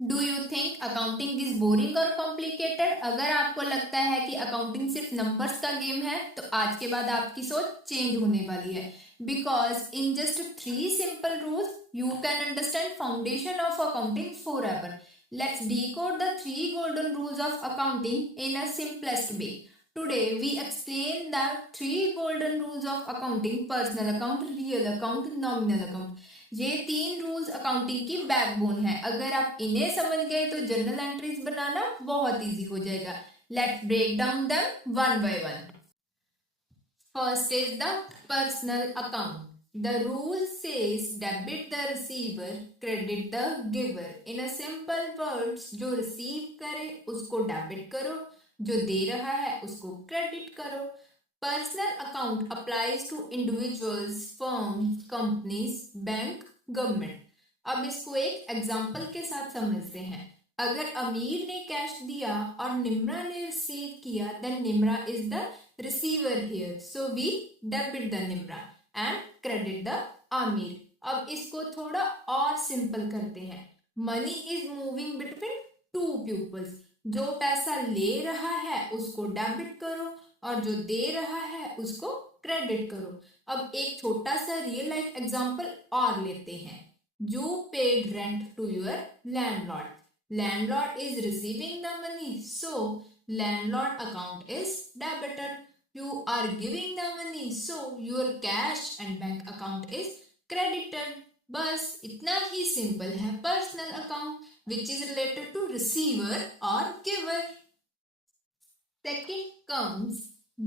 Do you think accounting is boring और complicated? अगर आपको लगता है कि अकाउंटिंग सिर्फ नंबर्स का गेम है तो आज के बाद आपकी सोच चेंज होने वाली है, because in just 3 simple rules you can understand foundation of accounting for ever. Let's decode the 3 golden rules of accounting in a simplest way. Today we explain the 3 golden rules of accounting: personal account, real account, nominal account. ये 3 rules accounting की backbone है. अगर आप इन्हें समझ गए तो journal entries बनाना बहुत इजी हो जाएगा. Let's break down them one by one. First is the personal account. The rule says debit the receiver, credit the giver. In a simple words, जो receive करे उसको debit करो, जो दे रहा है उसको credit करो. Personal account applies to individuals, firms, companies, bank, government. अब इसको एक एग्जाम्पल के साथ समझते हैं. अगर अमीर ने कैश दिया और निम्रा ने रिसीव किया, then Nimra is the receiver here. So we debit the Nimra and credit the Aamir. अब इसको थोड़ा और सिंपल करते हैं. Money is moving between two peoples. जो पैसा ले रहा है उसको डेबिट करो और जो दे रहा है उसको क्रेडिट करो. अब एक छोटा सा रियल लाइफ एग्जांपल और लेते हैं. You paid rent to your landlord. Landlord is receiving the money, so landlord account is debited. You are giving the money, so your cash and bank account is credited. बस इतना ही simple है personal account, which is related to receiver or giver. Second comes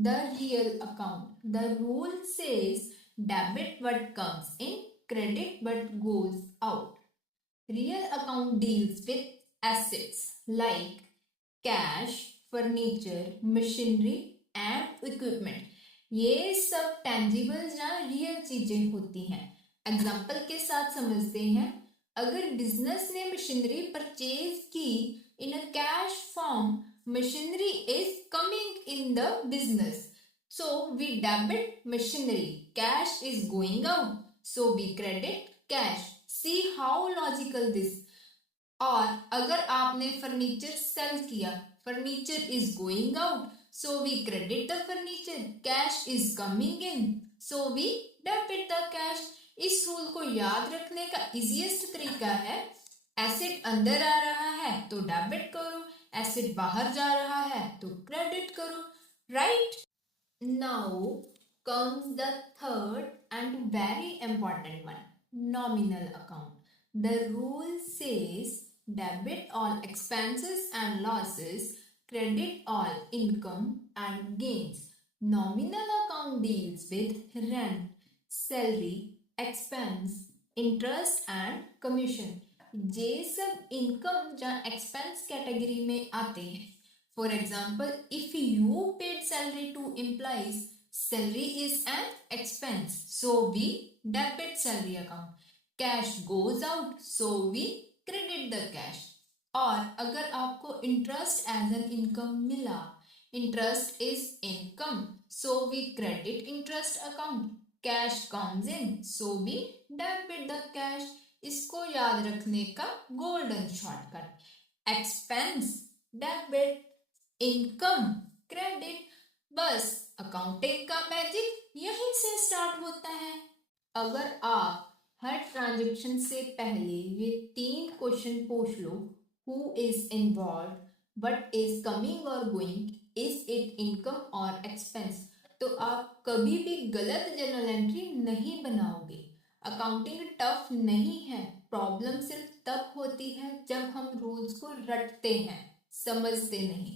the real account. The rule says debit what comes in, credit what goes out. Real account deals with assets like cash, furniture, machinery and equipment. ये सब टेंजिबल्स या real चीजें होती हैं. Example के साथ समझते हैं. अगर बिजनेस ने मशीनरी परचेज की in a cash form, machinery is coming in the business, so we debit machinery. Cash is going out, so we credit cash. See how logical this. और अगर आपने फर्नीचर सेल किया, furniture is going out, so we credit the furniture. Cash is coming in, so we debit the cash. इस rule को याद रखने का easiest तरीका है, एसेट अंदर आ रहा है तो डेबिट करो, एसेट बाहर जा रहा है तो क्रेडिट करो. Right now comes the third and very important one, nominal account. The rule says debit all expenses and losses, credit all income and gains. Nominal account deals with rent, salary, expense, interest and commission. ये सब income या expense category में आते हैं. For example, if you paid salary to employees, salary is an expense, so we debit salary account. Cash goes out, so we credit the cash. और अगर आपको interest as an income मिला, interest is income, so we credit interest account. Cash comes in, so we debit the cash. इसको याद रखने का golden shortcut, expense debit, income credit. बस accounting का मैजिक यहीं से स्टार्ट होता है. अगर आप हर ट्रांजेक्शन से पहले ये 3 क्वेश्चन पूछ लो, who is involved, what is coming or going, is it income or expense, तो आप कभी भी गलत जर्नल एंट्री नहीं बनाओगे. अकाउंटिंग टफ नहीं है. प्रॉब्लम सिर्फ तब होती है जब हम रूल्स को रटते हैं, समझते नहीं.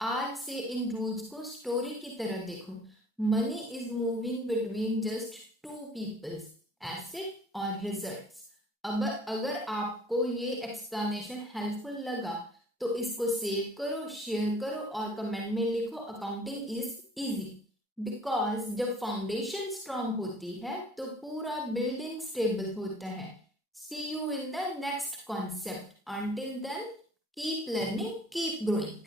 आज से इन रूल्स को स्टोरी की तरह देखो. Money is moving between just 2 peoples, asset और रिजल्ट्स. अब अगर आपको ये एक्सप्लेनेशन हेल्पफुल लगा तो इसको सेव करो, शेयर करो और कमेंट में लिखो अकाउंटिंग इज इजी. बिकॉज जब फाउंडेशन स्ट्रांग होती है तो पूरा बिल्डिंग स्टेबल होता है. See you in the next concept. Until then keep learning, keep growing.